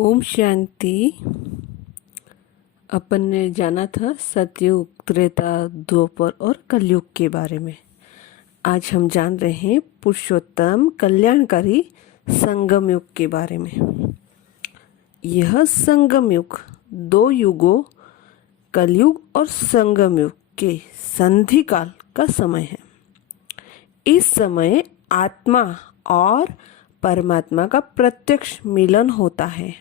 ओम शांति। अपन ने जाना था सतयुग, त्रेता, द्वापर और कलयुग के बारे में। आज हम जान रहे हैं पुरुषोत्तम कल्याणकारी संगम युग के बारे में। यह संगम युग दो युगों कलयुग और संगम युग के संधि काल का समय है। इस समय आत्मा और परमात्मा का प्रत्यक्ष मिलन होता है।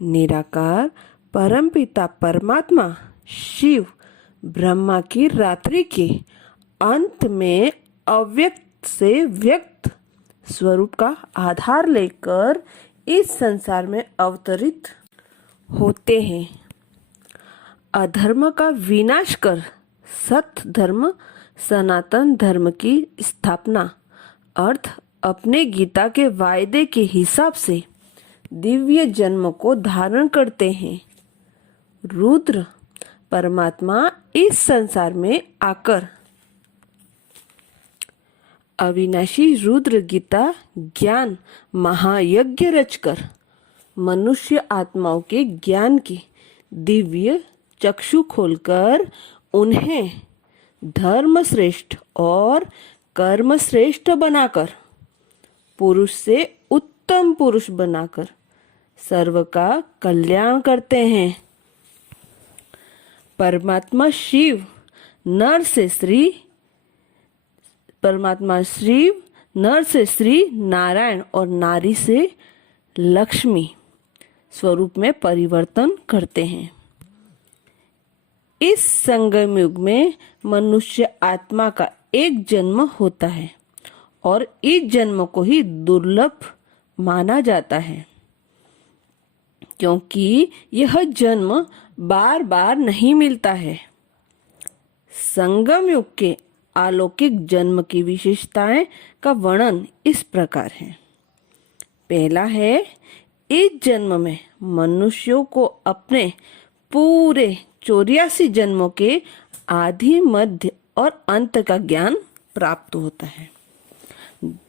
निराकार परमपिता परमात्मा शिव ब्रह्मा की रात्रि के अंत में अव्यक्त से व्यक्त स्वरूप का आधार लेकर इस संसार में अवतरित होते हैं। अधर्म का विनाश कर सत्य धर्म सनातन धर्म की स्थापना अर्थ अपने गीता के वायदे के हिसाब से दिव्य जन्म को धारण करते हैं। रुद्र परमात्मा इस संसार में आकर अविनाशी रुद्र गीता ज्ञान महायज्ञ रचकर मनुष्य आत्माओं के ज्ञान की दिव्य चक्षु खोलकर उन्हें धर्म श्रेष्ठ और कर्म श्रेष्ठ बनाकर पुरुष से उत्तम पुरुष बनाकर सर्व का कल्याण करते हैं। परमात्मा शिव नर से श्री नारायण और नारी से लक्ष्मी स्वरूप में परिवर्तन करते हैं। इस संगम युग में मनुष्य आत्मा का एक जन्म होता है और इस जन्म को ही दुर्लभ माना जाता है, क्योंकि यह जन्म बार बार नहीं मिलता है। संगम युग के अलौकिक जन्म की विशेषताएं का वर्णन इस प्रकार है। पहला है, इस जन्म में मनुष्यों को अपने पूरे 84 जन्मों के आदि मध्य और अंत का ज्ञान प्राप्त होता है।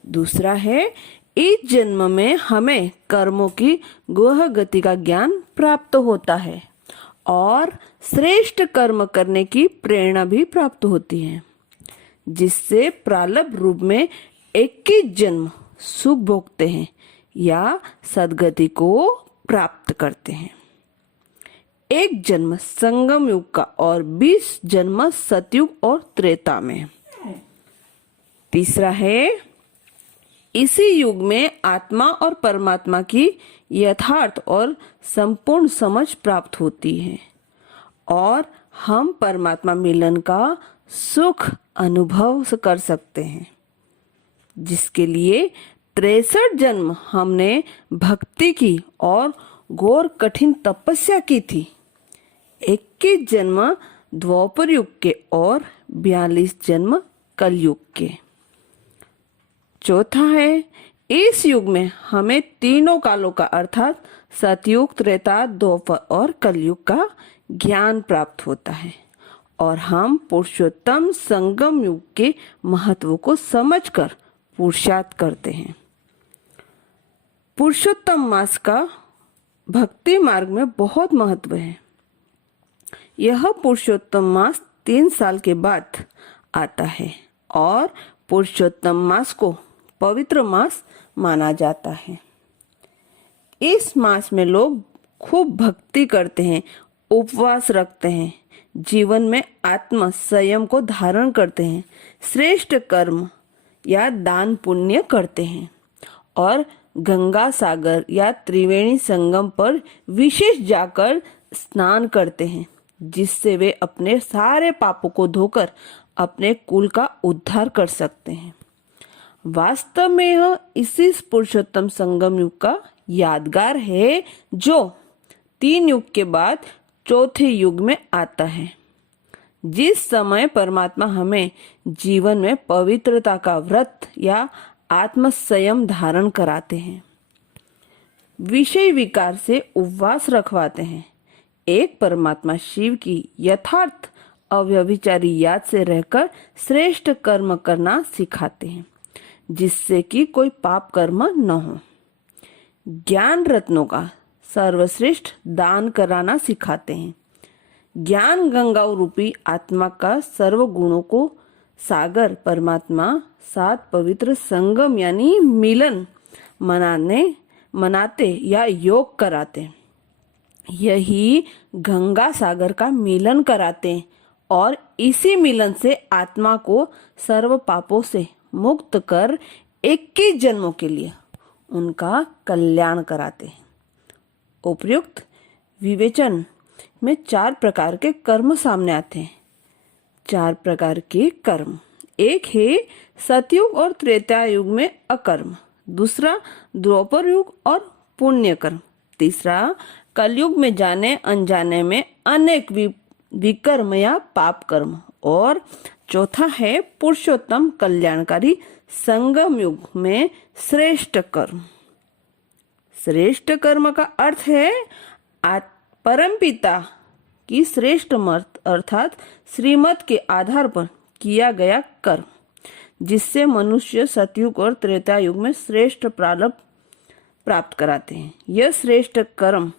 दूसरा है, इस जन्म में हमें कर्मों की गुह गति का ज्ञान प्राप्त होता है और श्रेष्ठ कर्म करने की प्रेरणा भी प्राप्त होती है, जिससे प्रारब्ध रूप में 21 जन्म सुख भोगते हैं या सद्गति को प्राप्त करते हैं। एक जन्म संगम युग का और 20 जन्म सतयुग और त्रेता में। तीसरा है, इसी युग में आत्मा और परमात्मा की यथार्थ और संपूर्ण समझ प्राप्त होती है और हम परमात्मा मिलन का सुख अनुभव कर सकते हैं, जिसके लिए 63 जन्म हमने भक्ति की और घोर कठिन तपस्या की थी। 21 जन्म द्वापर युग के और 42 जन्म कलयुग के। चौथा है, इस युग में हमें तीनों कालों का अर्थात सतयुग, त्रेता, द्वापर और कलयुग का ज्ञान प्राप्त होता है और हम पुरुषोत्तम संगम युग के महत्व को समझकर पुरुषार्थ करते हैं। पुरुषोत्तम मास का भक्ति मार्ग में बहुत महत्व है। यह पुरुषोत्तम मास 3 साल के बाद आता है और पुरुषोत्तम मास को पवित्र मास माना जाता है। इस मास में लोग खूब भक्ति करते हैं, उपवास रखते हैं, जीवन में आत्म संयम को धारण करते हैं, श्रेष्ठ कर्म या दान पुण्य करते हैं और गंगा सागर या त्रिवेणी संगम पर विशेष जाकर स्नान करते हैं, जिससे वे अपने सारे पापों को धोकर अपने कुल का उद्धार कर सकते हैं। वास्तव में यह इसी पुरुषोत्तम संगम युग का यादगार है, जो 3 युग के बाद चौथे युग में आता है, जिस समय परमात्मा हमें जीवन में पवित्रता का व्रत या आत्म संयम धारण कराते हैं, विषय विकार से उपवास रखवाते हैं, एक परमात्मा शिव की यथार्थ अव्यभिचारी याद से रहकर श्रेष्ठ कर्म करना सिखाते हैं, जिससे कि कोई पाप कर्म न हो। ज्ञान रत्नों का सर्वश्रेष्ठ दान कराना सिखाते हैं। ज्ञान गंगा रूपी आत्मा का सर्व गुणों को सागर परमात्मा सात पवित्र संगम यानी मिलन मनाते या योग कराते, यही गंगा सागर का मिलन कराते हैं और इसी मिलन से आत्मा को सर्व पापों से मुक्त कर 21 जन्मों के लिए उनका कल्याण कराते हैं। उपर्युक्त विवेचन में 4 प्रकार के कर्म सामने आते हैं। 4 प्रकार के कर्म, एक है सतयुग और त्रेता युग में अकर्म, दूसरा द्वापर युग और पुण्य कर्म, तीसरा कलयुग में जाने अनजाने में अनेक विकर्म या पाप कर्म, और चौथा है पुरुषोत्तम कल्याणकारी संगम युग में श्रेष्ठ कर्म। श्रेष्ठ कर्म का अर्थ है परमपिता की श्रेष्ठ मत अर्थात श्रीमत के आधार पर किया गया कर्म, जिससे मनुष्य सतयुग और त्रेता युग में श्रेष्ठ प्रारब्ध प्राप्त कराते हैं। यह श्रेष्ठ कर्म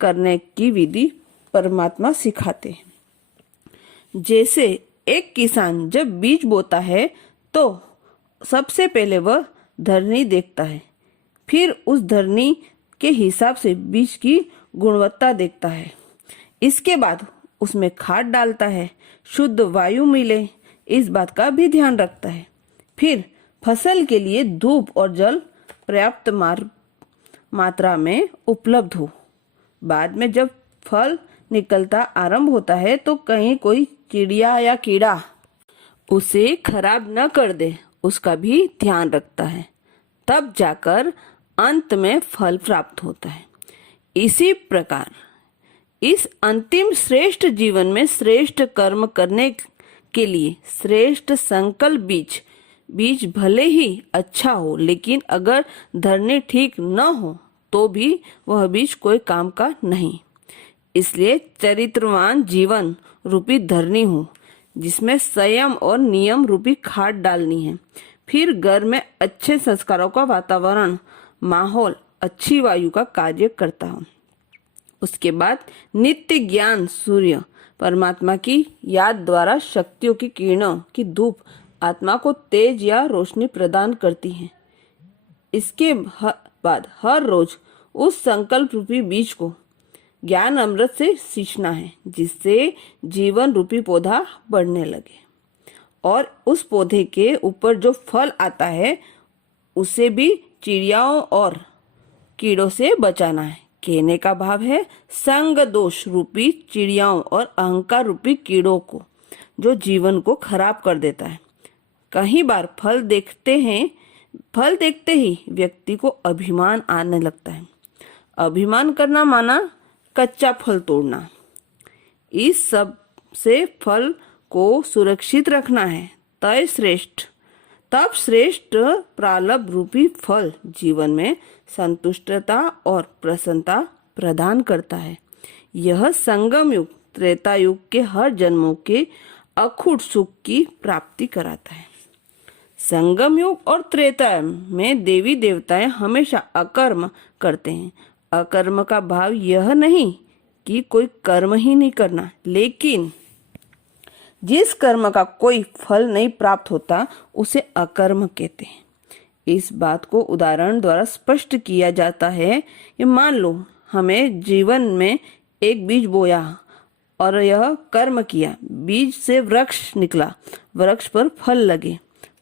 करने की विधि परमात्मा सिखाते हैं। जैसे एक किसान जब बीज बोता है तो सबसे पहले वह धरनी देखता है, फिर उस धरनी के हिसाब से बीज की गुणवत्ता देखता है, इसके बाद उसमें खाद डालता है, शुद्ध वायु मिले इस बात का भी ध्यान रखता है, फिर फसल के लिए धूप और जल पर्याप्त मात्रा में उपलब्ध हो। बाद में जब फल निकलता आरंभ होता है तो कहीं कोई चिड़िया या कीड़ा उसे खराब न कर दे, उसका भी ध्यान रखता है, तब जाकर अंत में फल प्राप्त होता है। इसी प्रकार इस अंतिम श्रेष्ठ जीवन में श्रेष्ठ कर्म करने के लिए श्रेष्ठ संकल्प बीज भले ही अच्छा हो, लेकिन अगर धरनी ठीक न हो तो भी वह बीज कोई काम का नहीं। इसलिए चरित्रवान जीवन रूपी धरनी हो, जिसमें संयम और नियम रूपी खाद डालनी है। फिर घर में अच्छे संस्कारों का वातावरण, माहौल, अच्छी वायु का कार्य करता हो। उसके बाद नित्य ज्ञान सूर्य परमात्मा की याद द्वारा शक्तियों की किरणों की धूप आत्मा को तेज या रोशनी प्रदान करती है। इसके बाद हर रोज उस संकल्प रूपी बीज को ज्ञान अमृत से सींचना है, जिससे जीवन रूपी पौधा बढ़ने लगे, और उस पौधे के ऊपर जो फल आता है उसे भी चिड़ियाओं और कीड़ों से बचाना है। कहने का भाव है संग दोष रूपी चिड़ियाओं और अहंकार रूपी कीड़ों को, जो जीवन को खराब कर देता है। कई बार फल देखते ही व्यक्ति को अभिमान आने लगता है। अभिमान करना माना कच्चा फल तोड़ना। इस सब से फल को सुरक्षित रखना है, तब श्रेष्ठ प्रारब्ध रूपी फल जीवन में संतुष्टता और प्रसन्नता प्रदान करता है। यह संगम युग त्रेता युग के हर जन्मों के अखूट सुख की प्राप्ति कराता है। संगम युग और त्रेता में देवी देवताएं हमेशा अकर्म करते हैं। अकर्म का भाव यह नहीं कि कोई कर्म ही नहीं करना, लेकिन जिस कर्म का कोई फल नहीं प्राप्त होता उसे अकर्म कहते हैं। इस बात को उदाहरण द्वारा स्पष्ट किया जाता है कि मान लो हमें जीवन में एक बीज बोया और यह कर्म किया, बीज से वृक्ष निकला, वृक्ष पर फल लगे,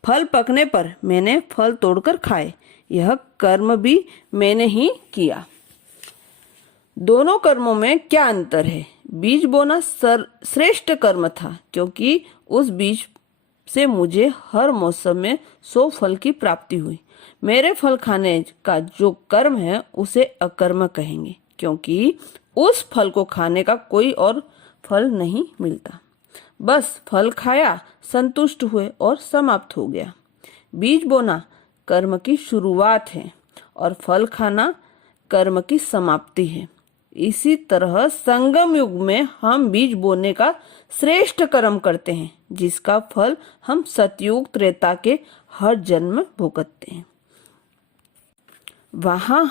फल पकने पर मैंने फल तोड़कर खाए, यह कर्म भी मैंने ही किया। दोनों कर्मों में क्या अंतर है? बीज बोना श्रेष्ठ कर्म था, क्योंकि उस बीज से मुझे हर मौसम में 100 फल की प्राप्ति हुई। मेरे फल खाने का जो कर्म है उसे अकर्म कहेंगे, क्योंकि उस फल को खाने का कोई और फल नहीं मिलता। बस फल खाया, संतुष्ट हुए और समाप्त हो गया। बीज बोना कर्म की शुरुआत है और फल खाना कर्म की समाप्ति है। इसी तरह संगम युग में हम बीज बोने का श्रेष्ठ कर्म करते हैं, जिसका फल हम सतयुग त्रेता के हर जन्म भुगतते हैं। वहां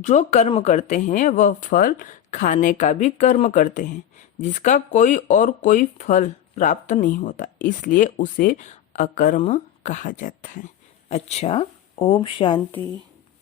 जो कर्म करते हैं वह फल खाने का भी कर्म करते हैं, जिसका कोई फल प्राप्त नहीं होता, इसलिए उसे अकर्म कहा जाता है। अच्छा, ओम शांति।